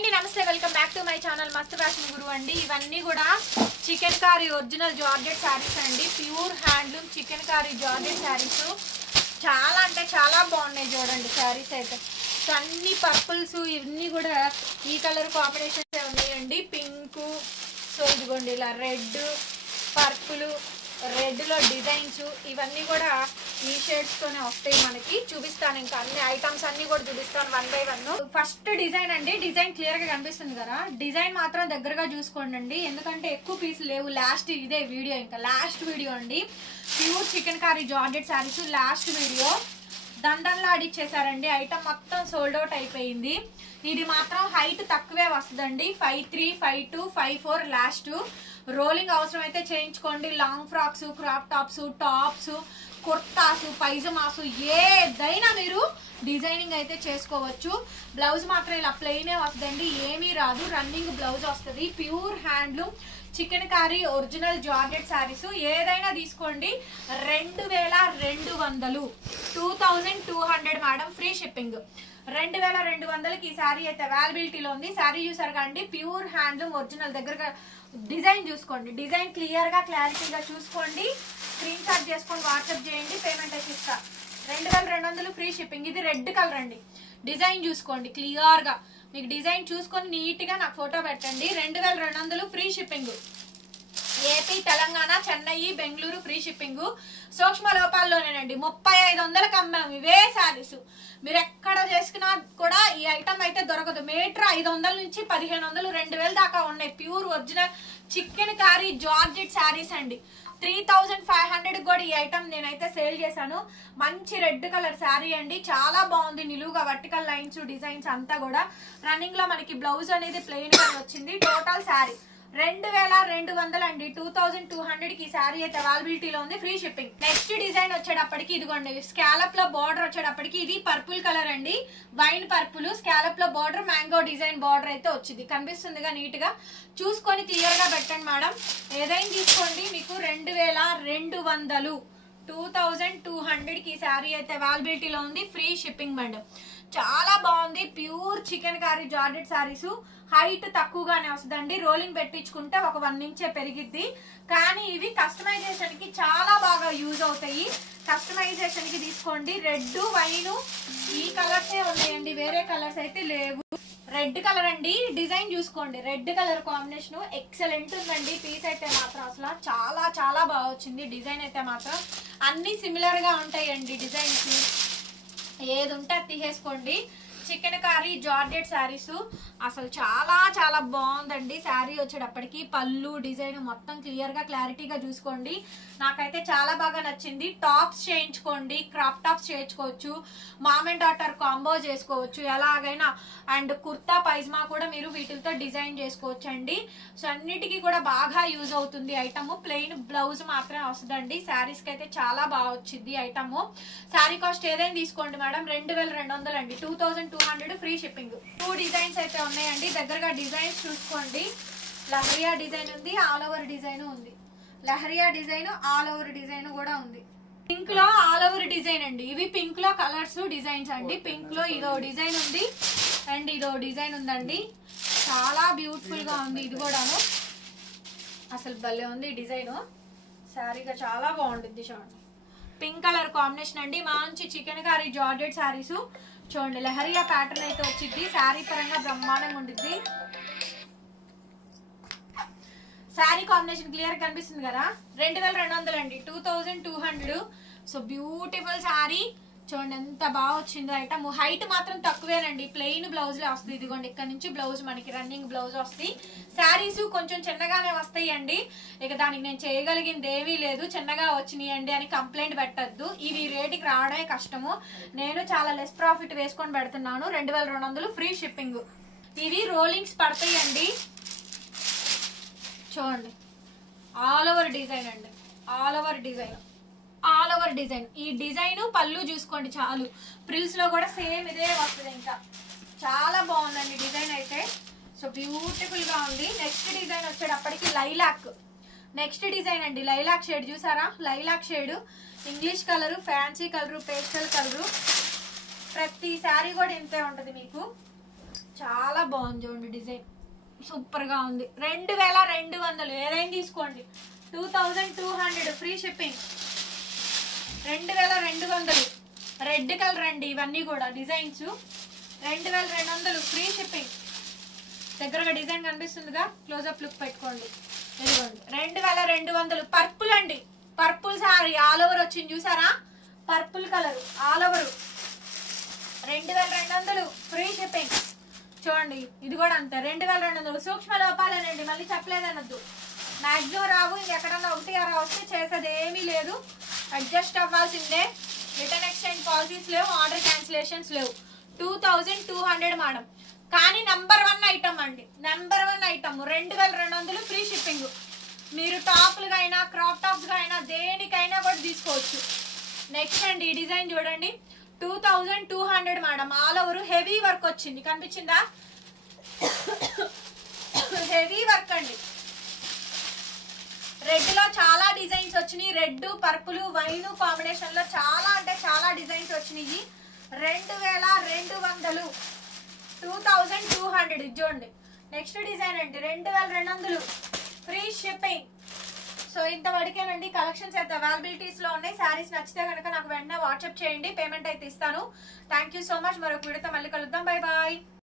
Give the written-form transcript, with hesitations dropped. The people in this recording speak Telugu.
అండి నమస్తే welcome back to my channel Mast fashion guru అండి. ఇవన్నీ కూడా chikankari original georgette saris అండి. Pure handloom chikankari georgette saris చాలా అంటే చాలా బాగున్నాయి. చూడండి శారీస్ అయితే అన్ని పర్పుల్స్ ఇవన్నీ కూడా ఈ కలర్ కాంబినేషన్స్ ఉన్నాయండి. పింక్, సో ఇదిగోండి ఇలా రెడ్, పర్పుల్, రెడ్ లో డిజైన్స్ ఇవన్నీ కూడా ఈ షేడ్స్ తోనే వస్తాయి. మనకి చూపిస్తాను, ఇంకా అన్ని ఐటమ్స్ అన్ని కూడా చూపిస్తాను one by one. First design అండి. డిజైన్ క్లియర్ గా కనిపిస్తుంది కదా, డిజైన్ మాత్రం దగ్గరగా చూసుకోండి ఎందుకంటే ఎక్కువ పీసులు లేవు. లాస్ట్ ఇదే వీడియో, ఇంకా లాస్ట్ వీడియో అండి. Pure chikankari georgette saris last video దండల్లా ఆడిచ్చేసారండి. ఐటమ్ మొత్తం సోల్డ్ అవుట్ అయిపోయింది. ఇది మాత్రం హైట్ తక్కువే వస్తుందండి. 5'3", 5'2", 5'4" లాస్ట్. రోలింగ్ అవసరం అయితే చేయించుకోండి. Long frocks, crop tops, tops, kurtas, pyjamas ఏదైనా మీరు డిజైనింగ్ అయితే చేసుకోవచ్చు. బ్లౌజ్ మాత్రం ఇలా ప్లెయినే వస్తుందండి, ఏమీ రాదు. రన్నింగ్ బ్లౌజ్ వస్తుంది. Pure handloom chikankari original georgette saris ఏదైనా తీసుకోండి. 2200, 2200 మేడం. Free shipping. 2200కి ఈ శారీ అయితే అవైలబిలిటీలో ఉంది. శారీ చూసారు కండి, ప్యూర్ హ్యాండ్లూమ్ ఒరిజినల్. దగ్గరగా డిజైన్ చూసుకోండి, డిజైన్ క్లియర్ గా క్లారిటీగా చూసుకోండి. స్క్రీన్ షాట్ చేసుకొని వాట్సాప్ చేయండి, పేమెంట్ అయితే ఇస్తా. 2200 ఫ్రీ షిప్పింగ్. ఇది రెడ్ కలర్ అండి. డిజైన్ చూసుకోండి క్లియర్ గా, మీకు డిజైన్ చూసుకొని నీట్ గా నాకు ఫోటో పెట్టండి. 2200 free shipping. AP, Telangana, Chennai, Bengaluru free shipping. సూక్ష్మ లోపాల్లోనేనండి. 3500కి అమ్మాము ఇవే శారీస్. మీరు ఎక్కడ చేసుకున్నా కూడా ఈ ఐటమ్ అయితే దొరకదు. మీటర్ 500 నుంచి 1500, 2000 దాకా ఉన్నాయి. Pure original chikankari georgette saris అండి. 3500 కూడా ఈ ఐటమ్ నేనైతే సేల్ చేశాను. మంచి రెడ్ కలర్ శారీ అండి, చాలా బాగుంది. నిలువుగా వర్టికల్ లైన్స్, డిజైన్స్ అంతా కూడా రన్నింగ్ లో మనకి బ్లౌజ్ అనేది ప్లెయిన్ గా వచ్చింది. టోటల్ శారీ 2200 అండి. 2200కి ఈ శారీ అయితే అవైలబిలిటీలో ఉంది. Free shipping. నెక్స్ట్ డిజైన్ వచ్చేటప్పటికి ఇదిగోండి, స్కాలప్ లో బార్డర్ వచ్చేటప్పటికి ఇది పర్పుల్ కలర్ అండి. వైన్ పర్పుల్, స్కాలప్ లో బార్డర్, మ్యాంగో డిజైన్ బార్డర్ అయితే వచ్చింది. కనిపిస్తుందిగా నీట్ గా చూసుకొని క్లియర్ గా పెట్టండి మేడం. ఏదైనా తీసుకోండి. మీకు 2200, 2200కి ఈ శారీ అయితే అవైలబిలిటీలో ఉంది. Free shipping madam. చాలా బాగుంది. Pure chikankari georgette saris. Height తక్కువగానే వస్తుందండి. రోలింగ్ పెట్టించుకుంటే ఒక 1 ఇంచే పెరిగిద్ది. కానీ ఇవి కస్టమైజేషన్ కి చాలా బాగా యూజ్ అవుతాయి. కస్టమైజేషన్ కి తీసుకోండి. రెడ్, వైన్ ఈ కలర్సే ఉన్నాయండి, వేరే కలర్స్ అయితే లేవు. రెడ్ కలర్ అండి. డిజైన్ చూసుకోండి, రెడ్ కలర్ కాంబినేషన్ ఎక్సలెంట్ ఉందండి. పీస్ అయితే మాత్రం అసలు చాలా చాలా బాగా వచ్చింది. డిజైన్ అయితే మాత్రం అన్ని సిమిలర్ గా ఉంటాయండి. డిజైన్స్ ఏది ఉంటే అది తీసేసుకోండి. చికెన్ కారీ జార్జెట్ శారీస్ అసలు చాలా చాలా బాగుందండి. శారీ వచ్చేటప్పటికి పళ్ళు, డిజైన్ మొత్తం క్లియర్ గా క్లారిటీగా చూసుకోండి. నాకైతే చాలా బాగా నచ్చింది. టాప్స్ చేయించుకోండి, క్రాప్ టాప్స్ చేయించుకోవచ్చు, మామ్ అండ్ డాటర్ కాంబో చేసుకోవచ్చు ఎలాగైనా. అండ్ కుర్తా, పైజమా కూడా మీరు వీటితో డిజైన్ చేసుకోవచ్చు అండి. సో అన్నిటికీ కూడా బాగా యూజ్ అవుతుంది ఐటమ్. ప్లెయిన్ బ్లౌజ్ మాత్రమే వస్తుందండి. శారీస్ కి అయితే చాలా బాగా వచ్చింది ఐటమ్. శారీ కాస్ట్ ఏదైనా తీసుకోండి మేడం. 2200 అండి. 2200 ఫ్రీ షిప్పింగ్. 2 డిజైన్స్ అయితే ఉన్నాయండి. దగ్గరగా డిజైన్స్ చూసుకోండి. లహరియా డిజైన్ ఉంది, ఆల్ ఓవర్ డిజైన్ ఉంది. Leheriya design, all over design కూడా ఉంది. పింక్ లో ఆల్ ఓవర్ డిజైన్ అండి. ఇవి పింక్ లో కలర్స్, డిజైన్స్ అండి. పింక్ లో ఇదో డిజైన్ ఉంది అండ్ ఇదో డిజైన్ ఉందండి. చాలా బ్యూటిఫుల్ గా ఉంది. ఇది కూడాను అసలు భలే ఉంది డిజైన్. శారీగా చాలా బాగుంటుంది. చూడండి, పింక్ కలర్ కాంబినేషన్ అండి. మంచి చికెన్ కారీ జార్జెట్ శారీస్. చూడండి, లహరియా ప్యాటర్న్ అయితే వచ్చింది. శారీ పరంగా బ్రహ్మాండంగా ఉంటుంది. శారీ కాంబినేషన్ క్లియర్ కనిపిస్తుంది కదా. 2200 అండి. 2200. So beautiful sari. చూడండి ఎంత బాగా వచ్చిందో ఐటమ్. హైట్ మాత్రం తక్కువేనండి. ప్లెయిన్ బ్లౌజ్ లే వస్తుంది. ఇదిగోండి, ఇక్కడ నుంచి బ్లౌజ్ మనకి రన్నింగ్ బ్లౌజ్ వస్తాయి. శారీస్ కొంచెం చిన్నగానే వస్తాయి అండి. ఇక దానికి నేను చేయగలిగింది ఏమీ లేదు. చిన్నగా వచ్చినాయి అండి అని కంప్లైంట్ పెట్టద్దు. ఇవి రేటుకి రావడమే కష్టము. నేను చాలా లెస్ ప్రాఫిట్ వేసుకొని పెడుతున్నాను. 2200 ఫ్రీ షిప్పింగ్. ఇవి రోలింగ్స్ పడతాయి అండి. చూడండి, ఆల్ ఓవర్ డిజైన్ అండి. All over design, all over design. ఈ డిజైన్ పళ్ళు చూసుకోండి చాలు. ప్రిల్స్ లో కూడా సేమ్ ఇదే వస్తుంది. ఇంకా చాలా బాగుందండి డిజైన్ అయితే. సో బ్యూటిఫుల్ గా ఉంది. నెక్స్ట్ డిజైన్ వచ్చేటప్పటికి లైలాక్. నెక్స్ట్ డిజైన్ అండి. లైలాక్ షేడ్ చూసారా? Lilac shade, English colour, fancy colour, pastel colour. ప్రతి శారీ కూడా ఇంతే ఉంటది మీకు. చాలా బాగుంది చూడండి డిజైన్, సూపర్ గా ఉంది. 2200 ఏదైనా తీసుకోండి. 2200 ఫ్రీ షిప్పింగ్. 2200 రెడ్ కలర్ అండి ఇవన్నీ కూడా డిజైన్స్. 2200 free shipping. దగ్గరగా డిజైన్ కనిపిస్తుందిగా, క్లోజప్ లుక్ పెట్టుకోండి. ఇదిగోండి 2200 పర్పుల్ అండి, పర్పుల్ సారీ ఆల్ ఓవర్ వచ్చింది చూసారా, purple colour all over. 2200 free shipping. చూడండి ఇది కూడా అంతే 2200. సూక్ష్మ లోపాలేనండి, మళ్ళీ చెప్పలేదనద్దు. మ్యాక్సిమం రావు, ఇంకెక్కడన్నా 1 6 వస్తే చేసేది ఏమీ లేదు, అడ్జస్ట్ అవ్వాల్సిందే. రిటర్న్ ఎక్స్చేంజ్ పాలసీస్ లేవు, ఆర్డర్ క్యాన్సిలేషన్స్ లేవు. 2200 మేడం. కానీ నెంబర్ 1 ఐటమ్ అండి, నెంబర్ 1 ఐటమ్. 2200 free shipping. మీరు టాప్లుగా అయినా క్రాప్ టాప్స్గా అయినా దేనికైనా కూడా తీసుకోవచ్చు. నెక్స్ట్ అండి ఈ డిజైన్ చూడండి, 2200 madam. All over heavy work వచ్చింది, కనిపించిందా, హెవీ వర్క్ అండి. రెడ్ లో చాలా డిజైన్స్ వచ్చినాయి, రెడ్ పర్పుల్ వైన్ కాంబినేషన్ లో చాలా అంటే చాలా డిజైన్స్ వచ్చినాయి. 2200 2200 చూడండి. నెక్స్ట్ డిజైన్ అండి 2200 ఫ్రీ షిప్పింగ్. సో ఇంతవరకేనండి కలెక్షన్స్ అయితే అవైలబిలిటీస్ లో ఉన్నాయి. శారీస్ నచ్చితే కనుక నాకు వెంటనే వాట్సాప్ చేయండి, పేమెంట్ అయితే ఇస్తాను. Thank you so much. మరొక వీడియోతో మళ్ళీ కలుద్దాం. Bye bye.